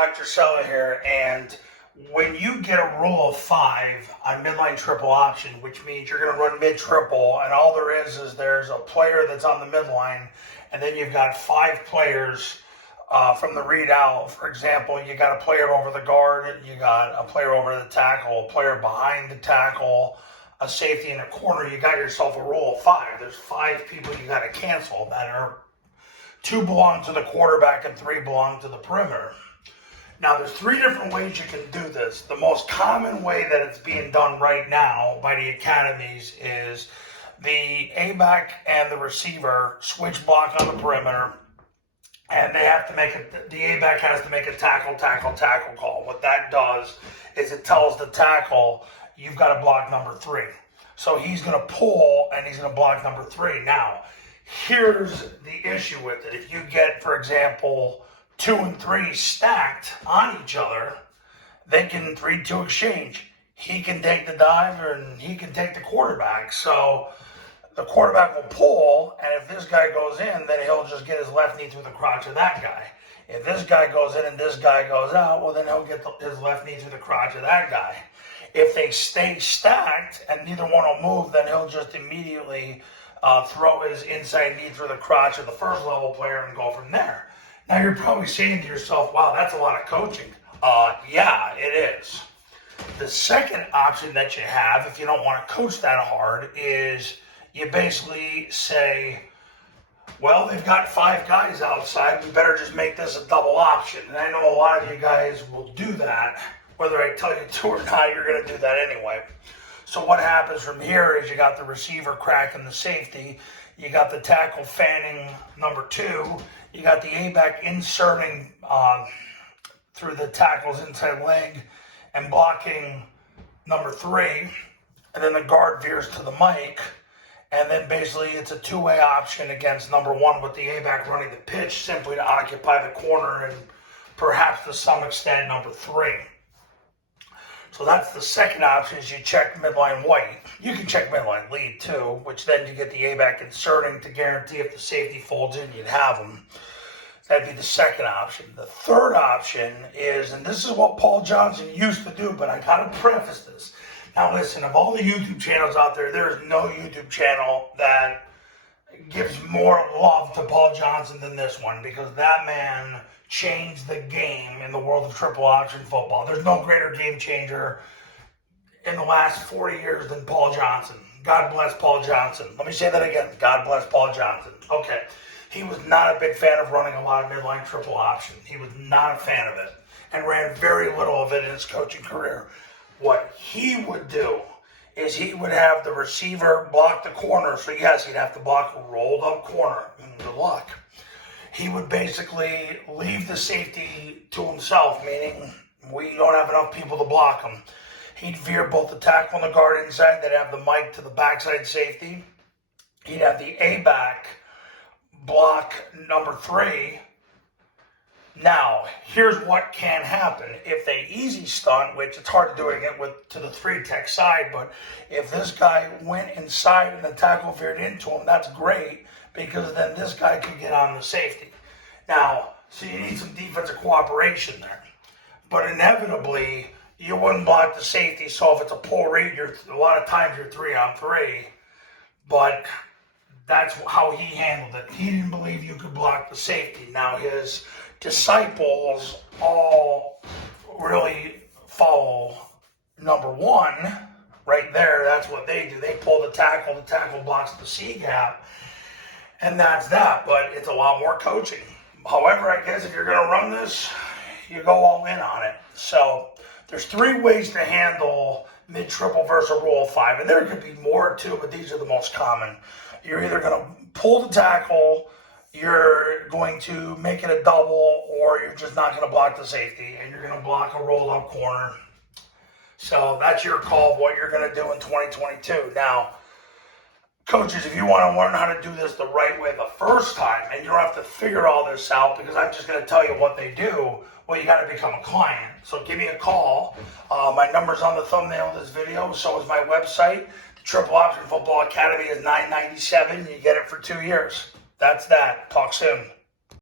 Dr. Sella here, and when you get a rule of 5 on midline triple option, which means you're going to run mid triple, and all there is there's a player that's on the midline, and then you've got 5 players from the read out. For example, you got a player over the guard, you got a player over the tackle, a player behind the tackle, a safety in a corner. You got yourself a rule of 5. There's 5 people you got to cancel that are 2 belong to the quarterback and 3 belong to the perimeter. Now, there's 3 different ways you can do this. The most common way that it's being done right now by the academies is the A-back and the receiver switch block on the perimeter, and they have to make the A-back has to make a tackle call. What that does is it tells the tackle, you've got to block number 3. So he's going to pull, and he's going to block number 3. Now, here's the issue with it. If you get, for example, 2 and 3 stacked on each other, they can 3-2 exchange. He can take the dive and he can take the quarterback. So the quarterback will pull, and if this guy goes in, then he'll just get his left knee through the crotch of that guy. If this guy goes in and this guy goes out, well, then he'll get his left knee through the crotch of that guy. If they stay stacked and neither one will move, then he'll just immediately throw his inside knee through the crotch of the first level player and go from there. Now, you're probably saying to yourself, wow, that's a lot of coaching. Yeah, it is. The second option that you have, if you don't want to coach that hard, is you basically say, well, they've got 5 guys outside. We better just make this a double option. And I know a lot of you guys will do that. Whether I tell you to or not, you're going to do that anyway. So what happens from here is you got the receiver cracking the safety. You got the tackle fanning number 2. You got the A-back inserting through the tackle's inside leg and blocking number 3. And then the guard veers to the mic. And then basically it's a 2-way option against number 1 with the A-back running the pitch simply to occupy the corner and perhaps to some extent number 3. So that's the second option is you check midline white. You can check midline lead too, which then you get the A-back inserting to guarantee if the safety folds in, you'd have them. That'd be the second option. The third option is, and this is what Paul Johnson used to do, but I gotta preface this. Now listen, of all the YouTube channels out there, there is no YouTube channel that gives more love to Paul Johnson than this one, because that man changed the game in the world of triple option football. There's no greater game changer in the last 40 years than Paul Johnson. God bless Paul Johnson. Let me say that again. God bless Paul Johnson. Okay. He was not a big fan of running a lot of midline triple option. He was not a fan of it and ran very little of it in his coaching career. What he would do is he would have the receiver block the corner. So yes, he'd have to block a rolled up corner. Good luck. He would basically leave the safety to himself, meaning we don't have enough people to block him. He'd veer both the tackle and the guard inside. They'd have the mic to the backside safety. He'd have the A-back block number 3. Now, here's what can happen. If they easy stunt, which it's hard to do again to the 3-tech side, but if this guy went inside and the tackle veered into him, that's great, because then this guy could get on the safety. Now, so you need some defensive cooperation there. But inevitably, you wouldn't block the safety, so if it's a pull read, a lot of times you're 3-on-3. But that's how he handled it. He didn't believe you could block the safety. Now, his disciples all really follow number 1 right there. That's what they do. They pull the tackle blocks the C gap, and that's that. But it's a lot more coaching. However, I guess if you're going to run this, you go all in on it. So there's 3 ways to handle mid-triple versus a rule of 5. And there could be more too, but these are the most common. You're either going to pull the tackle, you're going to make it a double, or you're just not going to block the safety, and you're going to block a rolled up corner. So that's your call of what you're going to do in 2022. Now, coaches, if you want to learn how to do this the right way the first time, and you don't have to figure all this out because I'm just going to tell you what they do, well, you got to become a client. So give me a call. My number's on the thumbnail of this video. So is my website. The Triple Option Football Academy is $9.97. You get it for 2 years. That's that. Talk soon.